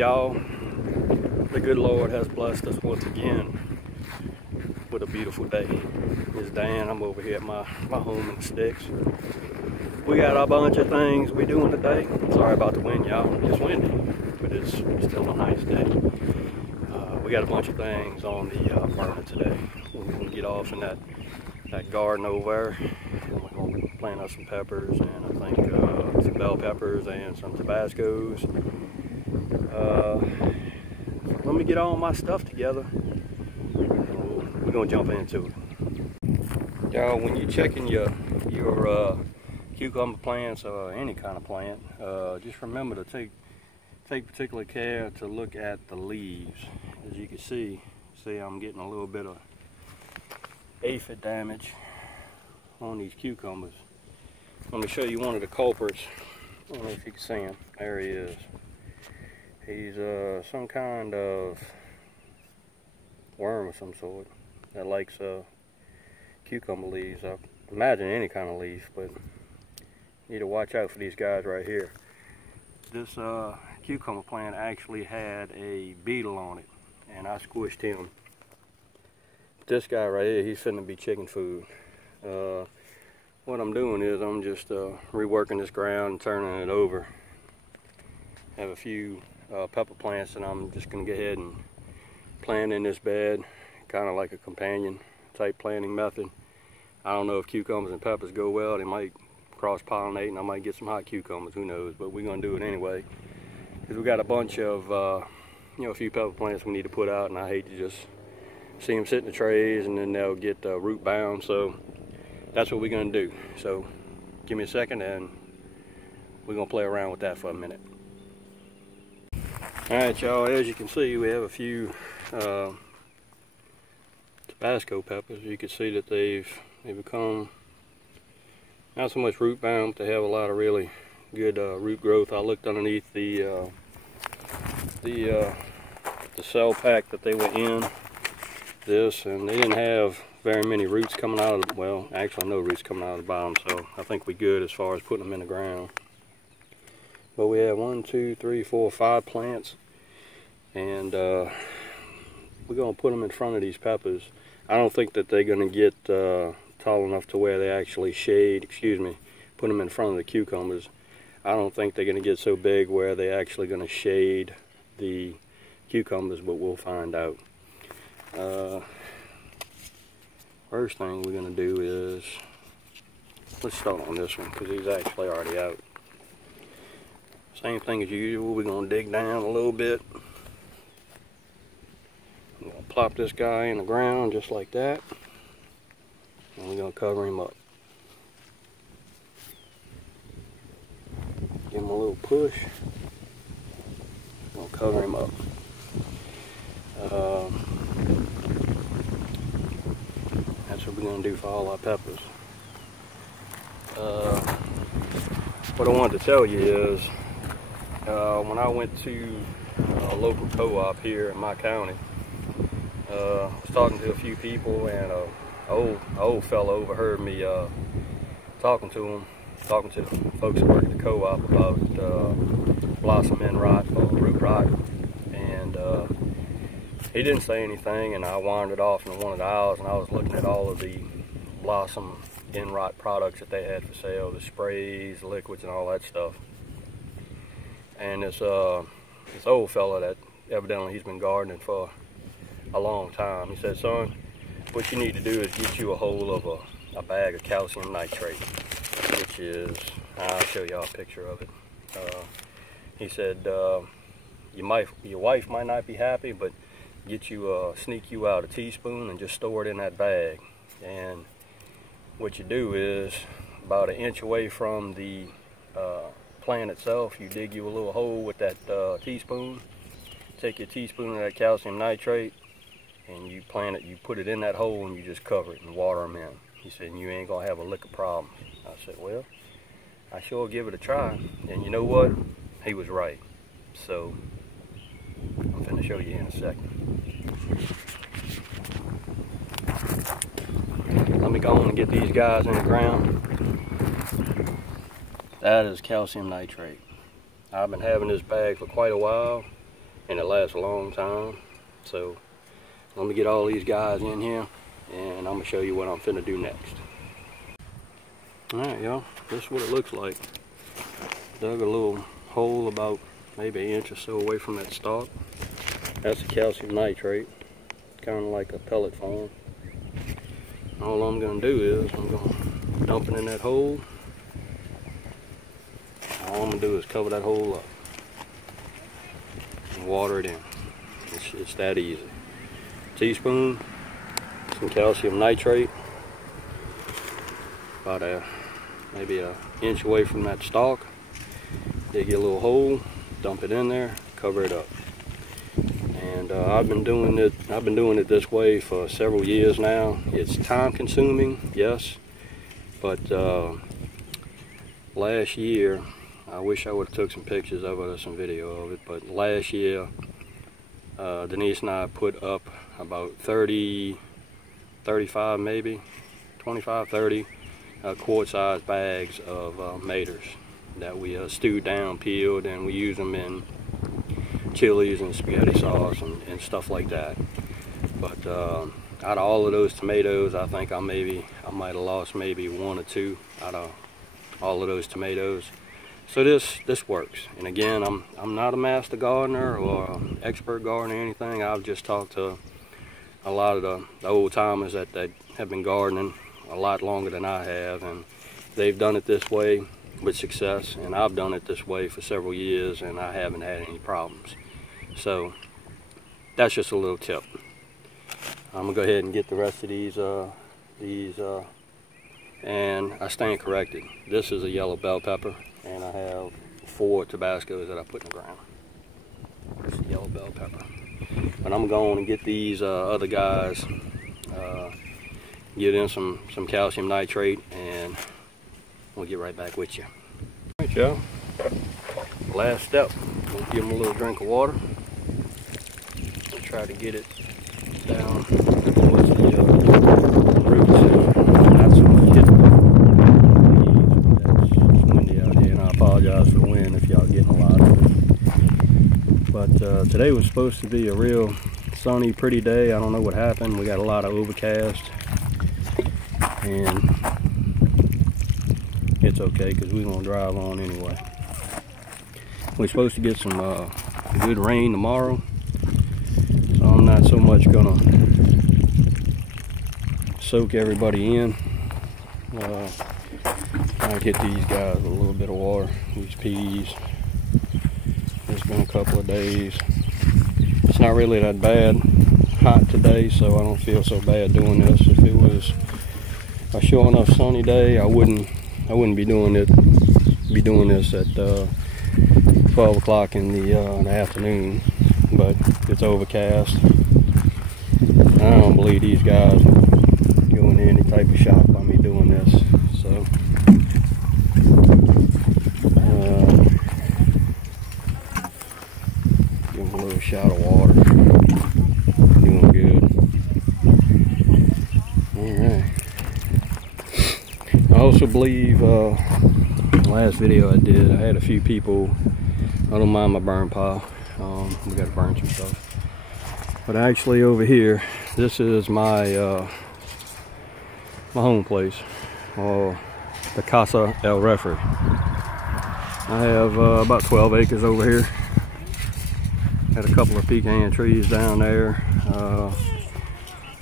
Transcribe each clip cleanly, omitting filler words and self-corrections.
Y'all, the good Lord has blessed us once again with a beautiful day. It's Dan. I'm over here at my home in the sticks. We got a bunch of things we doing today. Sorry about the wind, y'all. It's windy, but it's still a nice day. We got a bunch of things on the burner today. We're gonna get off in that garden over there. And we're gonna plant us some peppers and I think some bell peppers and some Tabascos. Let me get all my stuff together and we're gonna jump into it. Y'all, when you're checking your cucumber plants or any kind of plant, just remember to take particular care to look at the leaves. As you can see I'm getting a little bit of aphid damage on these cucumbers. Let me show you one of the culprits. I don't know if you can see him. There he is. He's some kind of worm of some sort that likes cucumber leaves. I imagine any kind of leaf, but you need to watch out for these guys right here. This cucumber plant actually had a beetle on it, and I squished him. This guy right here, he's finna be chicken food. What I'm doing is I'm just reworking this ground and turning it over. I have a few pepper plants and I'm just going to go ahead and plant in this bed, kind of like a companion type planting method. I don't know if cucumbers and peppers go well. They might cross-pollinate and I might get some hot cucumbers, who knows, but we're going to do it anyway because we got a bunch of a few pepper plants we need to put out, and I hate to just see them sit in the trays and then they'll get root bound. So that's what we're going to do. So give me a second and we're going to play around with that for a minute. Alright y'all, as you can see we have a few Tabasco peppers. You can see that they become not so much root bound, but they have a lot of really good root growth. I looked underneath the cell pack that they were in this, and they didn't have very many roots coming out of, well, actually no roots coming out of the bottom, so I think we're good as far as putting them in the ground. But we have 1, 2, 3, 4, 5 plants, and we're going to put them in front of these peppers. I don't think that they're going to get tall enough to where they actually shade, put them in front of the cucumbers. I don't think they're going to get so big where they're actually going to shade the cucumbers, but we'll find out. First thing we're going to do is, let's start on this one because he's actually already out. Same thing as usual, we're going to dig down a little bit. I'm going to plop this guy in the ground just like that, and we're going to cover him up. Give him a little push. We'll cover him up. That's what we're going to do for all our peppers. What I wanted to tell you is, when I went to a local co-op here in my county, I was talking to a few people, and an old fellow overheard me talking to the folks that work at the co-op about blossom end rot or root rot, and he didn't say anything, and I wandered off into one of the aisles and I was looking at all of the blossom end rot products that they had for sale, the sprays, liquids, and all that stuff. And this old fella that evidently he's been gardening for a long time, he said, "Son, what you need to do is get you a hold of a bag of calcium nitrate," which is, I'll show y'all a picture of it. He said, your wife might not be happy, but sneak you out a teaspoon and just store it in that bag. And what you do is, about 1 inch away from the plant itself, you dig you a little hole with that teaspoon. Take your teaspoon of that calcium nitrate and you plant it, you put it in that hole and you just cover it and water them in. He said, and you ain't gonna have a lick of problems. I said, well, I sure give it a try. And you know what? He was right. So I'm finna show you in a second. Let me go on and get these guys in the ground. That is calcium nitrate. I've been having this bag for quite a while, and it lasts a long time. So let me get all these guys in here and I'm gonna show you what I'm finna do next. Alright y'all, this is what it looks like. Dug a little hole about maybe an inch or so away from that stalk. That's the calcium nitrate, kind of like a pellet form. All I'm gonna do is I'm gonna dump it in that hole. All I'm gonna do is cover that hole up and water it in. It's that easy. Teaspoon, some calcium nitrate, about maybe an inch away from that stalk. Dig a little hole, dump it in there, cover it up. And I've been doing it this way for several years now. It's time consuming, yes, but last year, I wish I would have took some pictures of it or some video of it, but last year Denise and I put up about 30, 35 maybe, 25, 30 quart-sized bags of maters that we stewed down, peeled, and we use them in chilies and spaghetti sauce and stuff like that. But out of all of those tomatoes, I think I might have lost maybe 1 or 2 out of all of those tomatoes. So this works. And again, I'm not a master gardener or an expert gardener or anything. I've just talked to a lot of the old timers that have been gardening a lot longer than I have, and they've done it this way with success, and I've done it this way for several years and I haven't had any problems. So that's just a little tip. I'm gonna go ahead and get the rest of these and I stand corrected. This is a yellow bell pepper, and I have 4 Tabascos that I put in the ground. It's a yellow bell pepper. But I'm going to get these other guys, get in some calcium nitrate, and we'll get right back with you. All right, y'all. Last step, we'll give them a little drink of water. We'll try to get it down towards the roots. Not so much hit the leaves, but it's windy out here, and I apologize for the wind if y'all getting a lot of it. But today was supposed to be a real sunny, pretty day. I don't know what happened. We got a lot of overcast, and it's okay because we're gonna drive on anyway. We're supposed to get some good rain tomorrow, so I'm not so much gonna soak everybody in. I'll get these guys a little bit of water. These peas. It's been a couple of days. It's not really that bad. Hot today, so I don't feel so bad doing this. If it was a sure enough sunny day, I wouldn't be doing it. Be doing this at 12 o'clock in the afternoon. But it's overcast. I don't believe these guys are going any type of shock by me doing this. So give them a little shot of water. Doing good. Alright. I also believe last video I did, I had a few people, I don't mind my burn pile. We gotta burn some stuff. But actually over here, this is my my home place, the Casa El Refri. I have about 12 acres over here. Got a couple of pecan trees down there.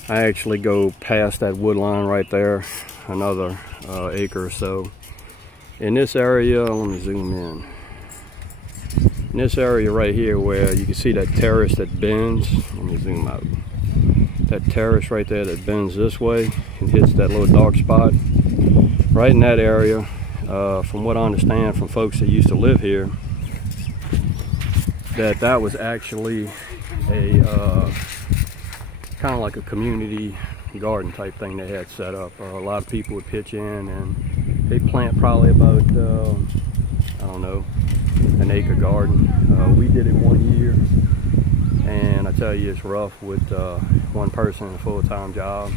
I actually go past that wood line right there, another acre or so. In this area, let me zoom in. In this area right here where you can see that terrace that bends, let me zoom out. That terrace right there that bends this way and hits that little dark spot. Right in that area, from what I understand from folks that used to live here, that was actually a kind of like a community garden type thing they had set up. A lot of people would pitch in and they plant probably about, I don't know, an acre garden. We did it one year, and I tell you, it's rough with one person in a full-time job.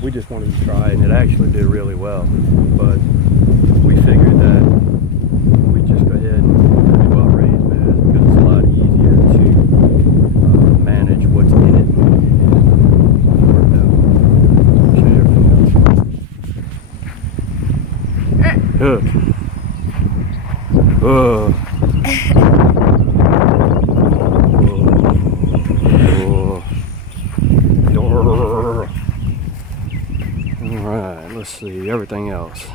We just wanted to try it, and it actually did really well. But we figured that we'd just go ahead and do our raised beds because it's a lot Ugh. Ugh. Alright, let's see, everything else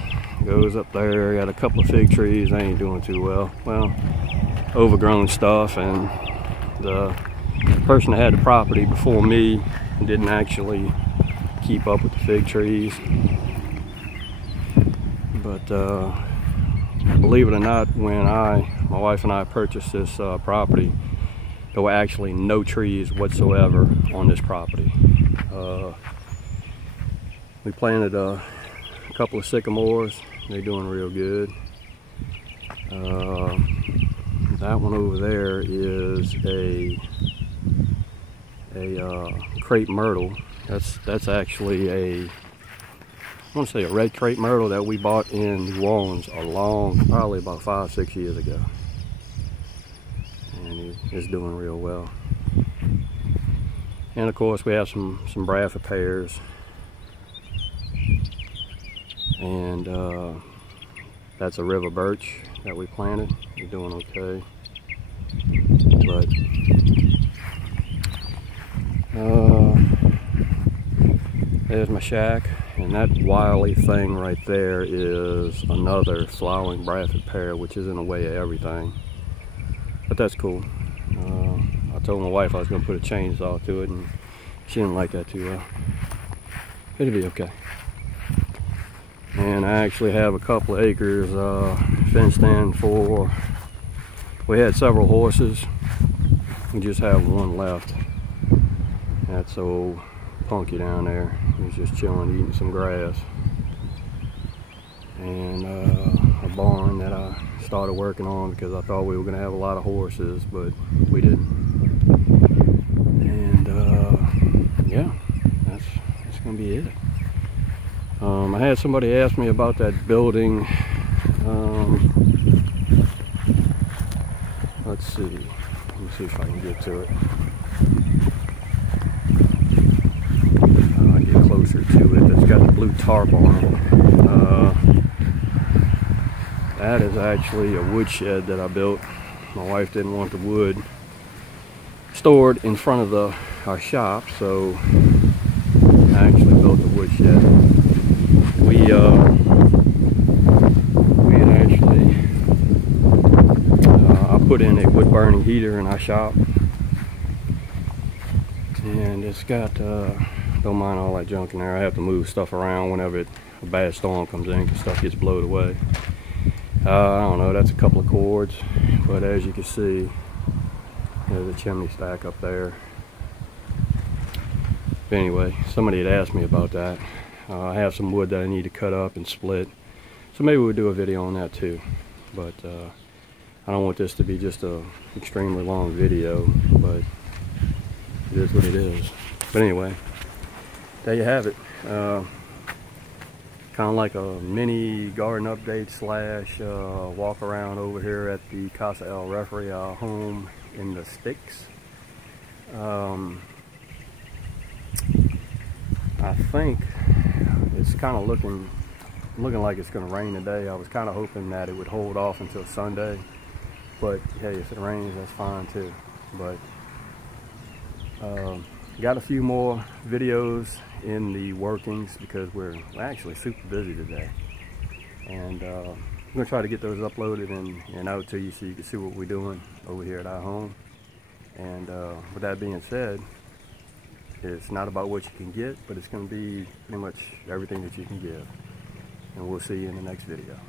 goes up there. Got a couple of fig trees, they ain't doing too well. Well, overgrown stuff, and the person that had the property before me didn't actually keep up with the fig trees. But believe it or not, when my wife and I purchased this property, there were actually no trees whatsoever on this property. We planted a couple of sycamores. They're doing real good. That one over there is a crepe myrtle. That's actually I want to say a red crepe myrtle that we bought in New Orleans probably about 5-6 years ago. And it's doing real well. And of course we have some Bradford pears. And that's a river birch that we planted. We're doing okay. But there's my shack, and that wily thing right there is another flowering Bradford pear, which is in the way of everything. But that's cool. I told my wife I was going to put a chainsaw to it, and she didn't like that too well. It'll be okay. And I actually have a couple of acres fenced in for, we had several horses. We just have one left. That's old Punky down there. He's just chilling, eating some grass. And a barn that I started working on because I thought we were going to have a lot of horses, but we didn't. And yeah, that's going to be it. I had somebody ask me about that building. Let's see. Let me see if I can get to it. I'll get closer to it. It's got the blue tarp on it. That is actually a woodshed that I built. My wife didn't want the wood stored in front of our shop, so I actually built a woodshed. We had actually, I put in a wood burning heater in our shop, and it's got, don't mind all that junk in there. I have to move stuff around whenever a bad storm comes in because stuff gets blown away. I don't know, that's a couple of cords, but as you can see, there's a chimney stack up there. But anyway, somebody had asked me about that. I have some wood that I need to cut up and split, so maybe we'll do a video on that too. But I don't want this to be just a extremely long video, but it is what it is. But anyway, there you have it. Kind of like a mini garden update slash walk around over here at the Casa El Refri, our home in the sticks. I think it's kind of looking like it's going to rain today. I was kind of hoping that it would hold off until Sunday, but hey, if it rains, that's fine too. But got a few more videos in the workings because we're actually super busy today, and I'm going to try to get those uploaded and out to you so you can see what we're doing over here at our home. And with that being said, it's not about what you can get, but it's going to be pretty much everything that you can give. And we'll see you in the next video.